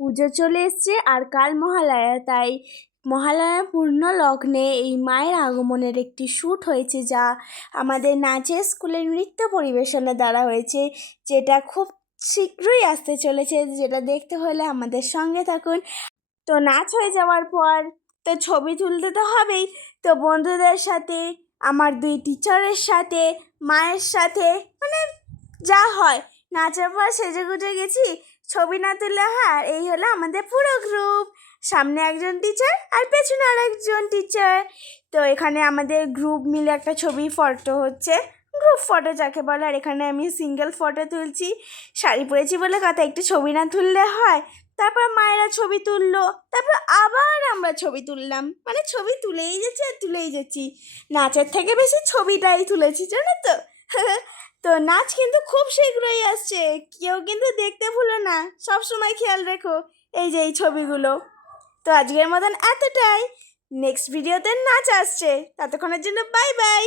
পুজো চলে এসছে আর কাল মহালয়া, তাই মহালয়া পূর্ণ লগ্নে এই মায়ের আগমনের একটি শ্যুট হয়েছে, যা আমাদের নাচের স্কুলের নৃত্য পরিবেশনের দ্বারা হয়েছে, যেটা খুব শীঘ্রই আসতে চলেছে। যেটা দেখতে হলে আমাদের সঙ্গে থাকুন। তো নাচ হয়ে যাওয়ার পর তো ছবি তুলতে তো হবেই। তো বন্ধুদের সাথে, আমার 2 টিচারের সাথে, মায়ের সাথে, মানে যা হয়, নাচের পর সেজেগুজে গেছি, ছবি না তুললে হয়। আর এই হলো আমাদের পুরো গ্রুপ, সামনে একজন টিচার আর পেছনে আর একজন টিচার। তো এখানে আমাদের গ্রুপ মিলে একটা ছবি ফটো হচ্ছে, গ্রুপ ফটো যাকে বলে। আর এখানে আমি সিঙ্গেল ফটো তুলছি, শাড়ি পরেছি বলে কথা, একটু ছবি না তুললে হয়। তারপর মায়েরা ছবি তুললো, তারপর আবার আমরা ছবি তুললাম, মানে ছবি তুলেই যাচ্ছি আর তুলেই যাচ্ছি। নাচের থেকে বেশি ছবিটাই তুলেছি, জানো তো। তো নাচ কিন্তু খুব শীঘ্রই আসছে, কেউ কিন্তু দেখতে ভুলো না, সব সময় খেয়াল রেখো এই যে এই ছবিগুলো। তো আজকের মতন এতটাই, নেক্সট ভিডিওতে নাচ আসছে, ততক্ষণের জন্য বাই বাই।